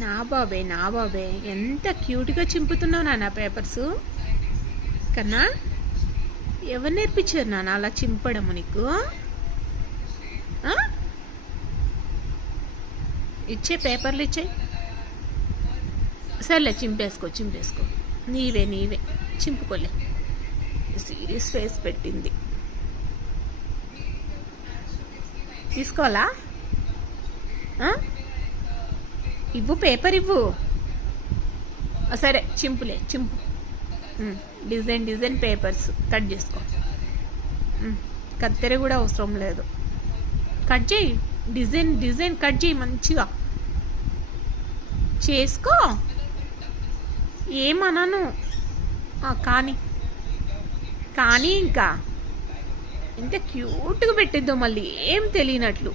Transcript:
నా బాబే ఎంత క్యూట్గా చింపుతున్నావు నాన్న పేపర్సు కన్నా. ఎవరు నేర్పించారు నాన్న అలా చింపడము నీకు? ఇచ్చే పేపర్లు ఇచ్చే. సర్లే చింపేసుకో. నీవే చింపుకోలే. సీరియస్ ఫేస్ పెట్టింది. తీసుకోవాలా? ఇవ్వు, పేపర్ ఇవ్వు. సరే చింపు. డిజైన్ పేపర్స్ కట్ చేసుకో. కత్తెర కూడా అవసరం లేదు. కట్ చేయి. డిజైన్ కట్ చేయి, మంచిగా చేసుకో. ఏమన్నాను? కానీ ఇంకా ఇంత క్యూట్గా పెట్టిద్దాం మళ్ళీ ఏం తెలియనట్లు.